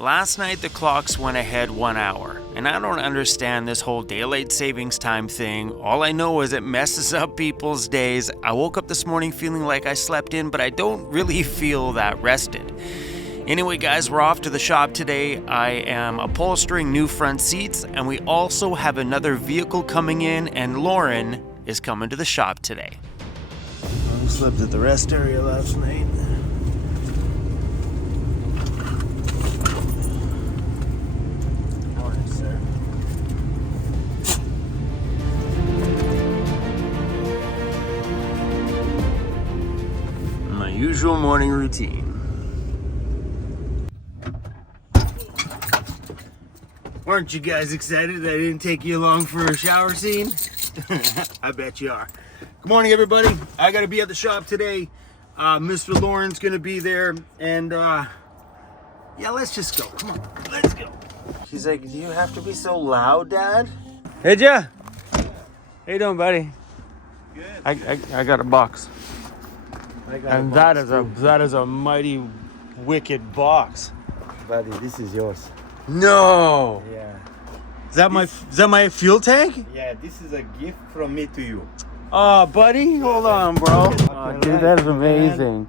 Last night the clocks went ahead 1 hour, and I don't understand this whole daylight savings time thing. All I know is it messes up people's days. I woke up this morning feeling like I slept in, but I don't really feel that rested. Anyway guys, we're off to the shop today. I am upholstering new front seats, and we also have another vehicle coming in, and Lauren is coming to the shop today. I slept at the rest area last night. Morning, sir. My usual morning routine. Weren't you guys excited that I didn't take you along for a shower scene? I bet you are. Good morning, everybody. I gotta be at the shop today. Mr. Lauren's gonna be there, and yeah, let's just go. Come on, let's go. She's like, "Do you have to be so loud, Dad?" Hey, Ja. How you doing, buddy? Good. I got a box. And that is a mighty wicked box. Buddy, this is yours. No. Yeah. Is that my fuel tank? Yeah, this is a gift from me to you. Oh, buddy, hold on, bro. Oh, dude, that is amazing.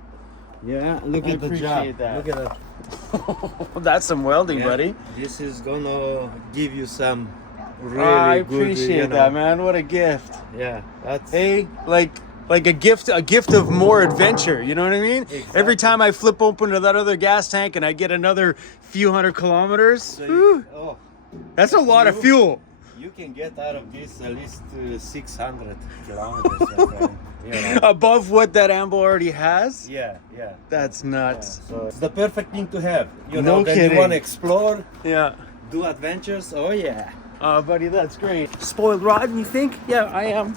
Yeah, look at the job. That. Look at that. That's some welding, Yeah, buddy. This is gonna give you some really I good, appreciate that, man. What a gift. Yeah, that's Hey, like a gift of more adventure. You know what I mean? Exactly. Every time I flip open to that other gas tank and I get another few hundred kilometers, so whew, oh, that's a lot of fuel. you can get out of this at least 600 kilometers. You know? Above what that ambo already has. Yeah, yeah. That's Yeah. nuts. So it's the perfect thing to have. You No know, when kidding. you want to explore, Yeah. do adventures. Oh yeah. Buddy, that's great. Spoiled rotten, you think? Yeah, I am.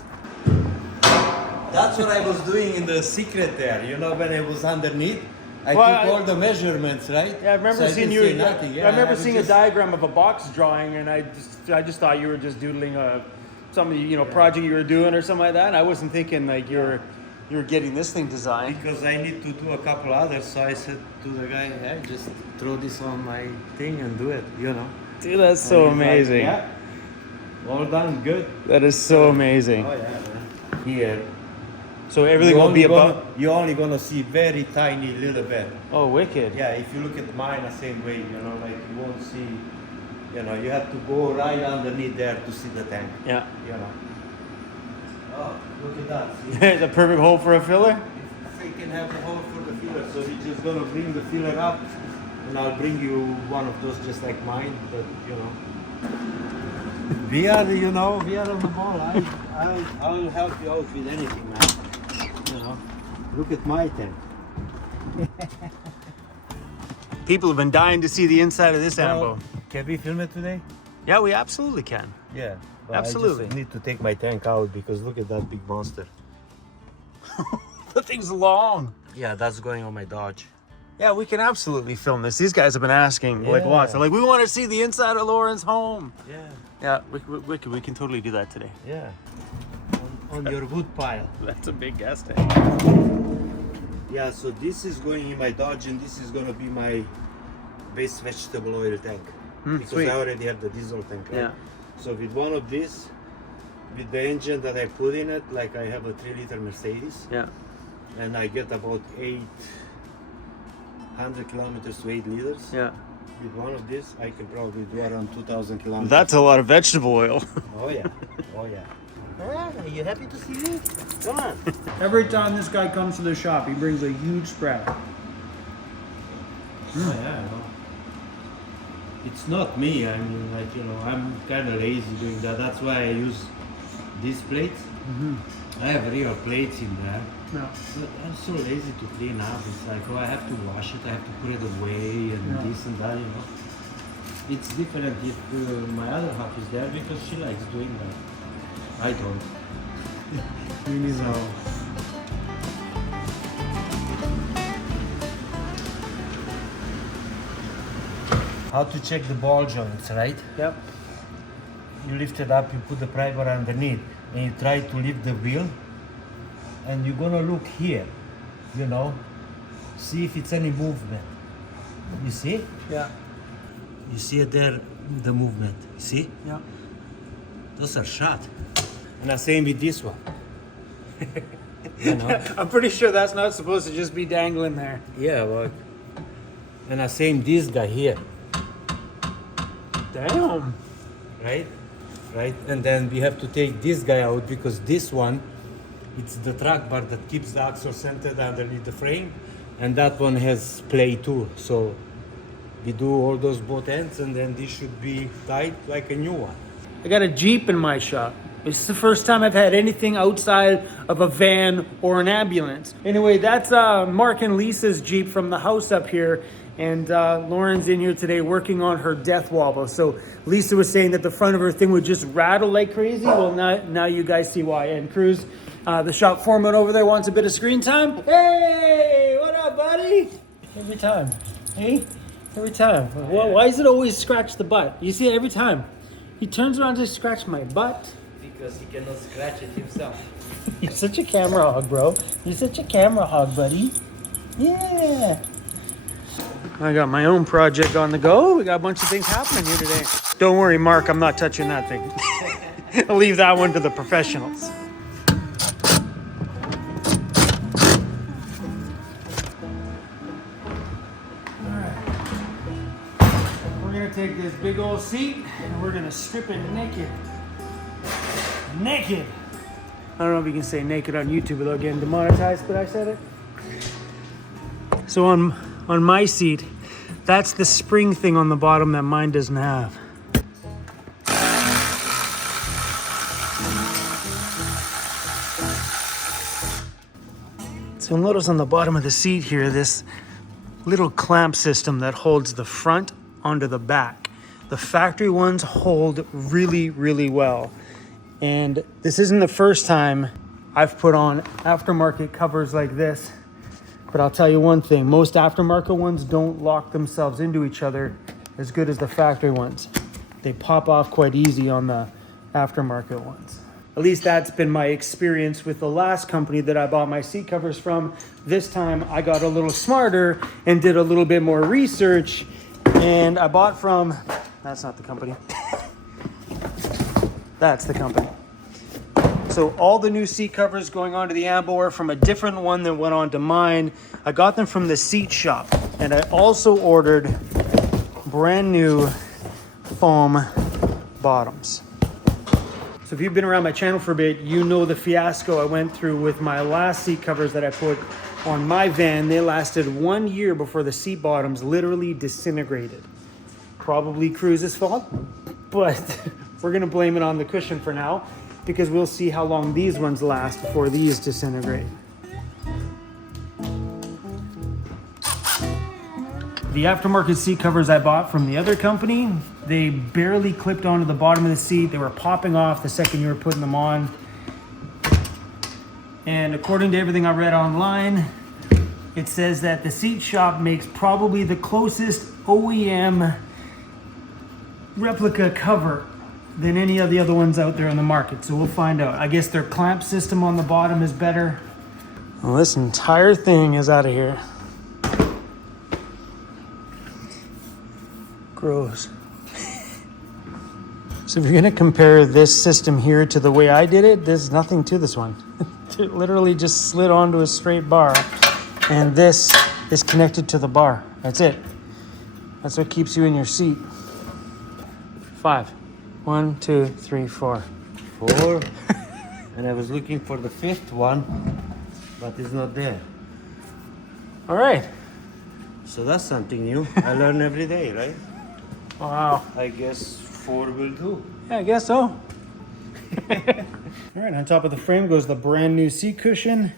That's what I was doing in the secret there. You know, when I was underneath, I Well, took I- all the measurements, right? Yeah, I remember So seeing didn't you. say nothing. Yeah, I remember was seeing just- a diagram of a box drawing, and I just thought you were just doodling some project you were doing or something like that. And I wasn't thinking like you were getting this thing designed. Because I need to do a couple others, so I said to the guy, "Hey, just throw this on my thing and do it." You know. Dude, that's so And he's like, amazing. yeah. All done, good. That is so amazing. Oh yeah. Man. Here. So everything will be above. You're only gonna see very tiny little bit. Oh, wicked. Yeah, if you look at mine the same way, you know, like you won't see. You know, you have to go right underneath there to see the tank. Yeah. You know. Oh, look at that. See? The perfect hole for a filler. If we can have the hole for the filler, so we're just gonna bring the filler up, and I'll bring you one of those just like mine. But you know, we are on the ball. I'll help you out with anything, man. You know, look at my tank. People have been dying to see the inside of this ambo. Can we film it today? Yeah, we absolutely can. Yeah. But Absolutely. I just need to take my tank out because look at that big monster. The thing's long. Yeah, that's going on my Dodge. Yeah, we can absolutely film this. These guys have been asking like Yeah. lots. They're like, we want to see the inside of Lauren's home. Yeah. Yeah, we can totally do that today. Yeah. On your wood pile. That's a big gas tank. Yeah, so this is going in my Dodge and this is gonna be my base vegetable oil tank. Because sweet. I already have the diesel tank, right? Yeah. So with one of these, with the engine that I put in it, like I have a 3-liter Mercedes, Yeah. and I get about 800 kilometers to 8 liters. Yeah. With one of these, I can probably do around 2,000 kilometers. That's a lot of vegetable oil. Oh yeah, oh yeah. Ah, are you happy to see me? Come on. Every time this guy comes to the shop, he brings a huge sprout. Oh yeah, no. It's not me. I mean, like, you know, I'm kind of lazy doing that. That's why I use these plates. I have real plates in there, No. but I'm so lazy to clean up. It's like, oh, I have to wash it. I have to put it away and Yeah. this and that. You know, it's different if my other half is there because she likes doing that. I don't. So. How to check the ball joints, right? Yep. You lift it up, you put the primer underneath, and you try to lift the wheel, and you're gonna look here, you know, see if it's any movement. You see? Yeah. You see it there, the movement. You see? Yeah. Those are shot. And the same with this one. You know? I'm pretty sure that's not supposed to just be dangling there. Yeah, well. And the same this guy here. Damn. Right? Right? And then we have to take this guy out because this one, it's the track bar that keeps the axle centered underneath the frame. And that one has play too. So we do all those both ends and then this should be tight like a new one. I got a Jeep in my shop. It's the first time I've had anything outside of a van or an ambulance. Anyway, that's Mark and Lisa's Jeep from the house up here. And Lauren's in here today working on her death wobble. So Lisa was saying that the front of her thing would just rattle like crazy. Well, now you guys see why. And Cruz, the shop foreman over there, wants a bit of screen time. Hey, what up, buddy? Every time. Hey, every time. Well, why is it always scratch the butt? You see it every time. He turns around to scratch my butt. Because he cannot scratch it himself. You're such a camera hog, bro. You're such a camera hog, buddy. Yeah. I got my own project on the go. We got a bunch of things happening here today. Don't worry, Mark, I'm not touching that thing. I'll leave that one to the professionals. We're gonna take this big old seat and we're gonna strip it naked. Naked! I don't know if you can say naked on YouTube without getting demonetized, but I said it. So on my seat, that's the spring thing on the bottom that mine doesn't have. So notice on the bottom of the seat here, this little clamp system that holds the front onto the back. The factory ones hold really, really well. And this isn't the first time I've put on aftermarket covers like this. But I'll tell you one thing, most aftermarket ones don't lock themselves into each other as good as the factory ones. They pop off quite easy on the aftermarket ones. At least that's been my experience with the last company that I bought my seat covers from. This time I got a little smarter and did a little bit more research, and I bought from, that's not the company. That's the company. So all the new seat covers going onto the Ambo are from a different one than went onto mine. I got them from the seat shop, and I also ordered brand new foam bottoms. So if you've been around my channel for a bit, you know the fiasco I went through with my last seat covers that I put on my van. They lasted 1 year before the seat bottoms literally disintegrated. Probably Cruz's fault, but we're gonna blame it on the cushion for now, because we'll see how long these ones last before these disintegrate. The aftermarket seat covers I bought from the other company, they barely clipped onto the bottom of the seat. They were popping off the second you were putting them on. And according to everything I read online, it says that the seat shop makes probably the closest OEM replica cover than any of the other ones out there on the market. So we'll find out. I guess their clamp system on the bottom is better. Well, this entire thing is out of here. Gross. So if you're gonna compare this system here to the way I did it, there's nothing to this one. It literally just slid onto a straight bar, and this is connected to the bar. That's it. That's what keeps you in your seat. 5. 1, 2, 3, 4. 4. And I was looking for the 5th one, but it's not there. All right. So that's something new. I learn every day, right? Wow. I guess 4 will do. Yeah, I guess so. All right, on top of the frame goes the brand new seat cushion.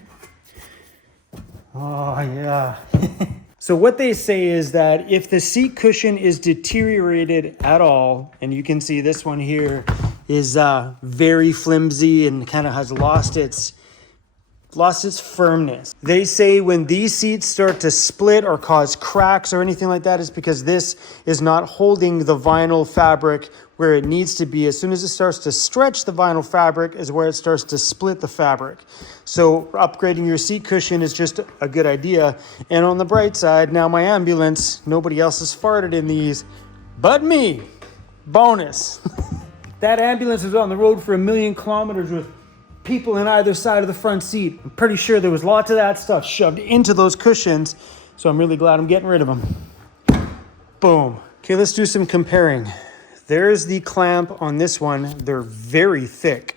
Oh, yeah. So what they say is that if the seat cushion is deteriorated at all, and you can see this one here is very flimsy and kind of has lost its firmness. They say when these seats start to split or cause cracks or anything like that, it's because this is not holding the vinyl fabric where it needs to be. As soon as it starts to stretch the vinyl fabric is where it starts to split the fabric. So upgrading your seat cushion is just a good idea. And on the bright side, now my ambulance, nobody else has farted in these, but me. Bonus. That ambulance was on the road for 1,000,000 kilometers with people in either side of the front seat. I'm pretty sure there was lots of that stuff shoved into those cushions, so I'm really glad I'm getting rid of them. Boom. Okay, let's do some comparing. There's the clamp on this one. They're very thick.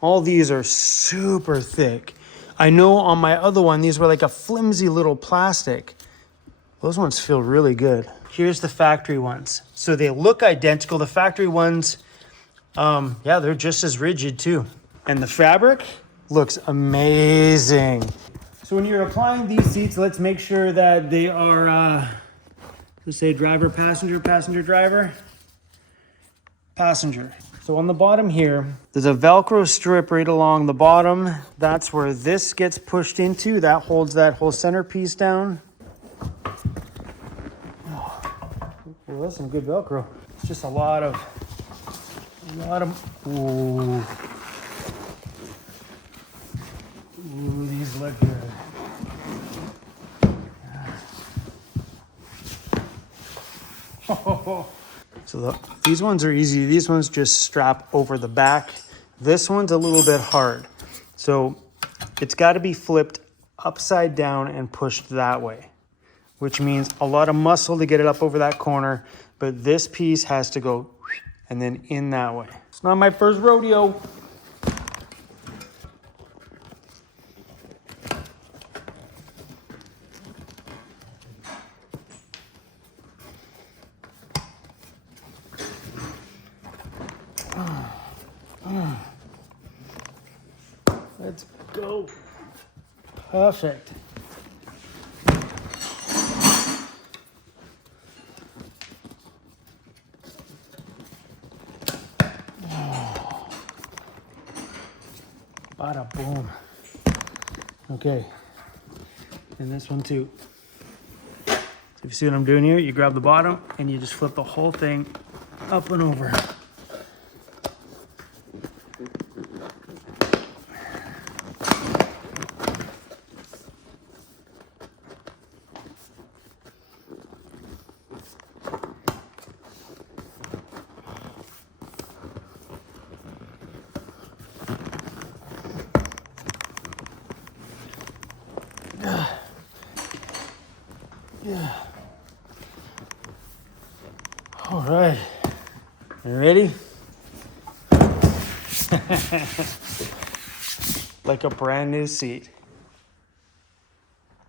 All these are super thick. I know on my other one, these were like a flimsy little plastic. Those ones feel really good. Here's the factory ones. So they look identical. The factory ones, yeah, they're just as rigid too. And the fabric looks amazing. So when you're applying these seats, let's make sure that they are, let's say driver, passenger, passenger, driver, passenger. So on the bottom here, there's a Velcro strip right along the bottom. That's where this gets pushed into. That holds that whole centerpiece down. Well, that's some good Velcro. It's just a lot of, ooh. Ooh, these look good. So these ones are easy. These ones just strap over the back. This one's a little bit hard. So it's got to be flipped upside down and pushed that way, which means a lot of muscle to get it up over that corner. But this piece has to go and then in that way. It's not my first rodeo. Let's go. Perfect. Bada boom. Okay. And this one too. So if you see what I'm doing here, you grab the bottom and you just flip the whole thing up and over. Yeah. All right. You ready? Like a brand new seat.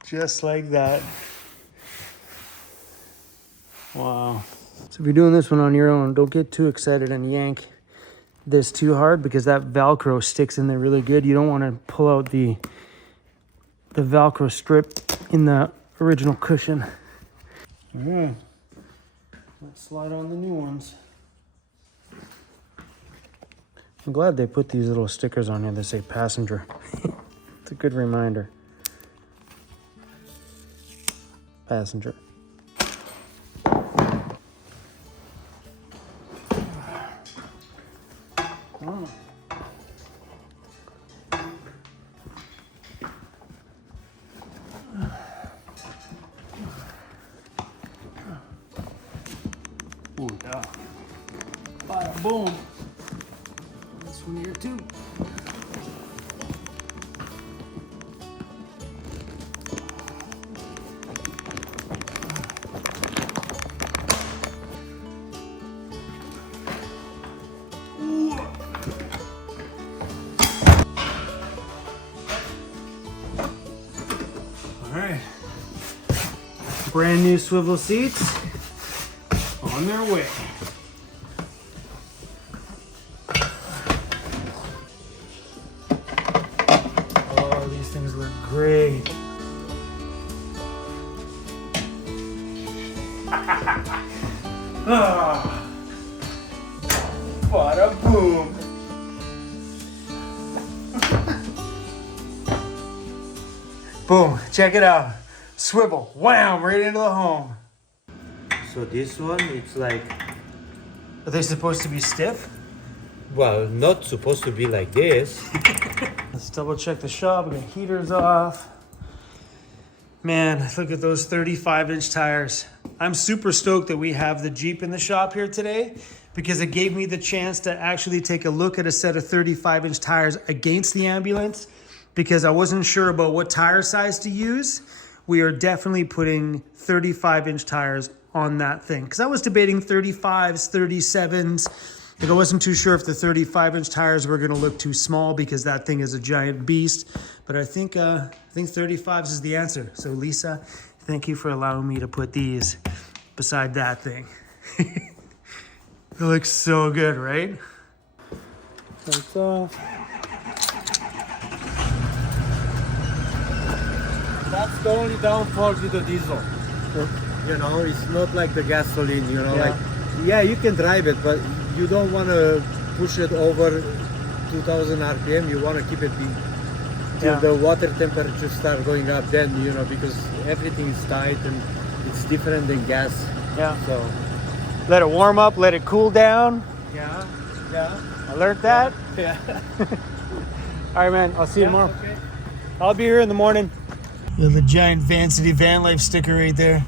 Just like that. Wow. So if you're doing this one on your own, don't get too excited and yank this too hard because that Velcro sticks in there really good. You don't want to pull out the Velcro strip in the original cushion. All right. Let's slide on the new ones. I'm glad they put these little stickers on here that say passenger. It's a good reminder. Passenger. Oh. Ooh, yeah. Bada boom. This one here too. All right. Brand new swivel seats on their way. Oh, these things look great. Ah, bada boom. Boom, check it out. Swivel, wham, right into the home. So this one, it's like, Are they supposed to be stiff? well, not supposed to be like this. Let's double check the shop. We got heaters off. Man, look at those 35-inch tires. I'm super stoked that we have the Jeep in the shop here today because it gave me the chance to actually take a look at a set of 35-inch tires against the ambulance because I wasn't sure about what tire size to use. We are definitely putting 35-inch tires on that thing because I was debating 35s, 37s. Like I wasn't too sure if the 35-inch tires were going to look too small because that thing is a giant beast. But I think 35s is the answer. So Lisa, thank you for allowing me to put these beside that thing. It looks so good, right? That's That's the only downfall with the diesel. You know, it's not like the gasoline, you know, Yeah. like, yeah, you can drive it, but you don't want to push it over 2000 RPM. You want to keep it till Yeah. the water temperature start going up then, you know, because everything is tight and it's different than gas. Yeah. So, Let it warm up, let it cool down. yeah. Alert that. Yeah. All right, man. I'll see you tomorrow. Okay. I'll be here in the morning. There's the giant Vancity Vanlife sticker right there.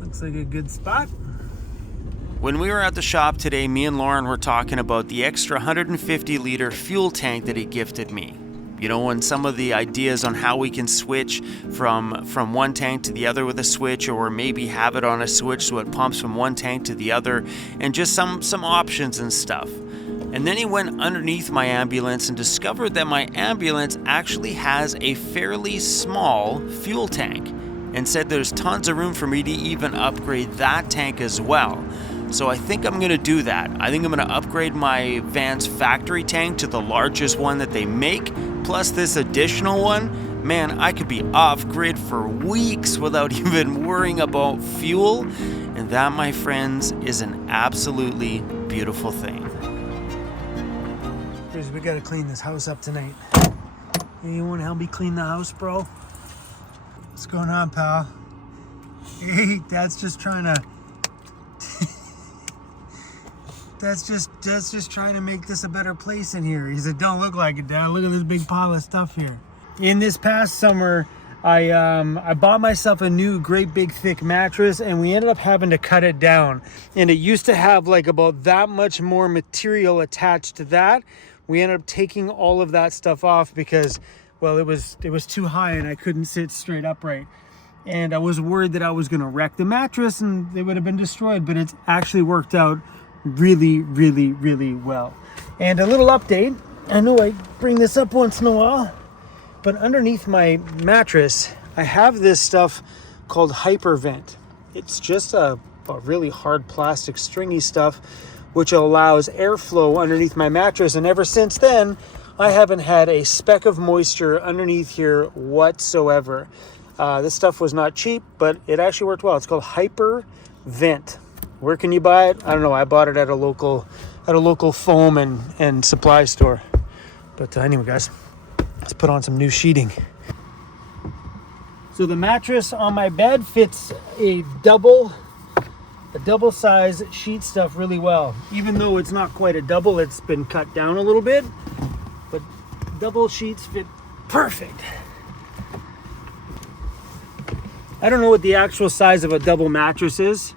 Looks like a good spot. When we were at the shop today, me and Lauren were talking about the extra 150-liter fuel tank that he gifted me. You know, and some of the ideas on how we can switch from one tank to the other with a switch, or maybe have it on a switch so it pumps from one tank to the other, and just some options and stuff. And then he went underneath my ambulance and discovered that my ambulance actually has a fairly small fuel tank, and said there's tons of room for me to even upgrade that tank as well. So I think I'm going to do that. I think I'm going to upgrade my van's factory tank to the largest one that they make, plus this additional one. Man, I could be off grid for weeks without even worrying about fuel. And that, my friends, is an absolutely beautiful thing. We gotta clean this house up tonight. Hey, you wanna help me clean the house, bro? What's going on, pal? Hey, Dad's just trying to... Dad's just trying to make this a better place in here. He said, don't look like it, Dad. Look at this big pile of stuff here. In this past summer, I bought myself a new great big thick mattress, and we ended up having to cut it down. And it used to have like about that much more material attached to that. We ended up taking all of that stuff off because, well, it was too high and I couldn't sit straight upright. And I was worried that I was gonna wreck the mattress and they would have been destroyed, but it's actually worked out really, really, really well. And a little update, I know I bring this up once in a while, but underneath my mattress, I have this stuff called Hypervent. It's just a really hard plastic stringy stuff which allows airflow underneath my mattress. And ever since then, I haven't had a speck of moisture underneath here whatsoever. This stuff was not cheap, but it actually worked well. It's called Hypervent. Where can you buy it? I don't know. I bought it at a local foam and supply store. But anyway, guys, let's put on some new sheeting. So the mattress on my bed fits a double size sheet stuff really well. Even though it's not quite a double, it's been cut down a little bit, but double sheets fit perfect. I don't know what the actual size of a double mattress is.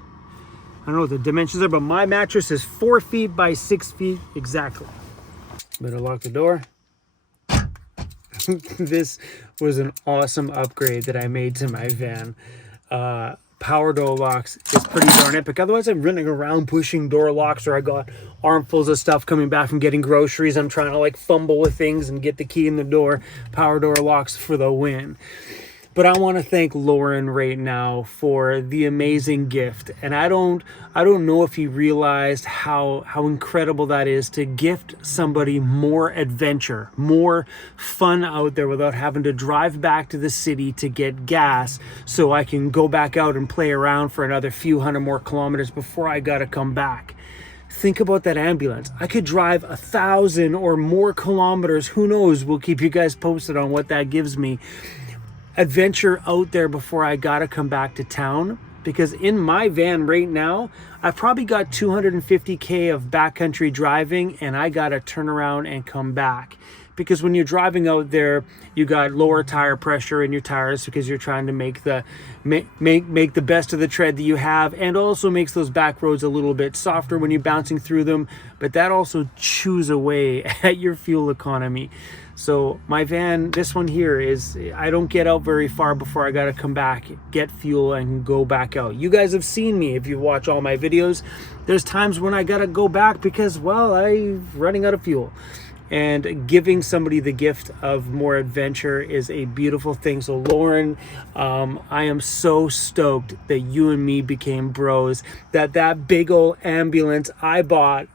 I don't know what the dimensions are, but my mattress is 4 feet by 6 feet exactly. Better lock the door. This was an awesome upgrade that I made to my van. Power door locks is pretty darn epic. Otherwise, I'm running around pushing door locks, or I got armfuls of stuff coming back from getting groceries. I'm trying to like fumble with things and get the key in the door. Power door locks for the win. But I want to thank Lauren right now for the amazing gift. And I don't know if he realized how incredible that is to gift somebody more adventure, more fun out there without having to drive back to the city to get gas so I can go back out and play around for another few hundred more kilometers before I got to come back. Think about that ambulance. I could drive 1,000 or more kilometers. Who knows? We'll keep you guys posted on what that gives me. Adventure out there before I gotta come back to town, because in my van right now I've probably got 250k of backcountry driving and I gotta turn around and come back because when you're driving out there, you got lower tire pressure in your tires because you're trying to make the make the best of the tread that you have, and also makes those back roads a little bit softer when you're bouncing through them. But that also chews away at your fuel economy. So my van, this one here, is I don't get out very far before I got to come back, get fuel, and go back out. You guys have seen me if you watch all my videos. There's times when I got to go back because, well, I'm running out of fuel. And giving somebody the gift of more adventure is a beautiful thing. So Lauren, I am so stoked that you and me became bros, that big old ambulance I brought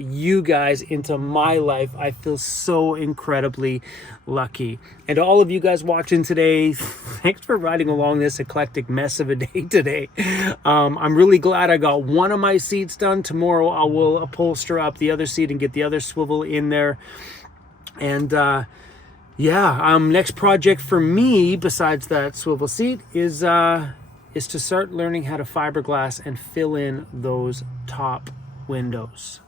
you guys into my life. I feel so incredibly lucky. And to all of you guys watching today, thanks for riding along this eclectic mess of a day today. I'm really glad I got one of my seats done. Tomorrow I will upholster up the other seat and get the other swivel in there. And next project for me, besides that swivel seat, is to start learning how to fiberglass and fill in those top windows.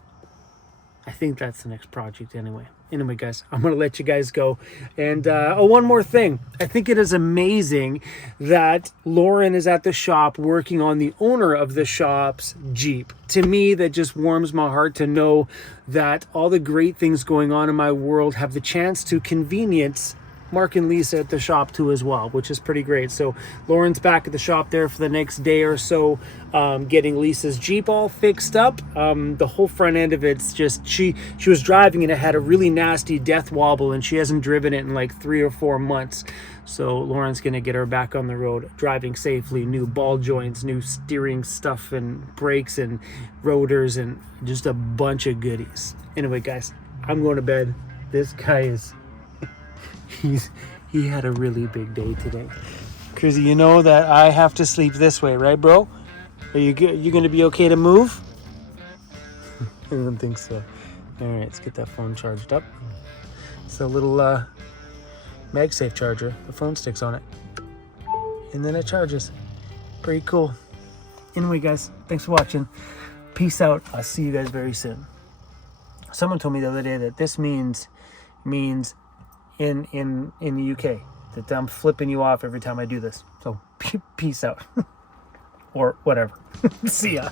I think that's the next project anyway. Anyway, guys, I'm going to let you guys go. And one more thing. I think it is amazing that Lauren is at the shop working on the owner of the shop's Jeep. To me, that just warms my heart to know that all the great things going on in my world have the chance to convenience Mark and Lisa at the shop too as well, which is pretty great. So Lauren's back at the shop there for the next day or so, getting Lisa's Jeep all fixed up. The whole front end of it's just, she was driving and it had a really nasty death wobble, and she hasn't driven it in like 3 or 4 months. So Lauren's gonna get her back on the road, driving safely, new ball joints, new steering stuff and brakes and rotors and just a bunch of goodies. Anyway, guys, I'm going to bed. This guy is... He had a really big day today. Crizzy, you know that I have to sleep this way, right, bro? Are you good? You gonna be okay to move? I don't think so. All right, let's get that phone charged up. It's a little MagSafe charger. The phone sticks on it, and then it charges. Pretty cool. Anyway, guys, thanks for watching. Peace out. I'll see you guys very soon. Someone told me the other day that this means in the UK that I'm flipping you off every time I do this. So peace out. Or whatever. See ya.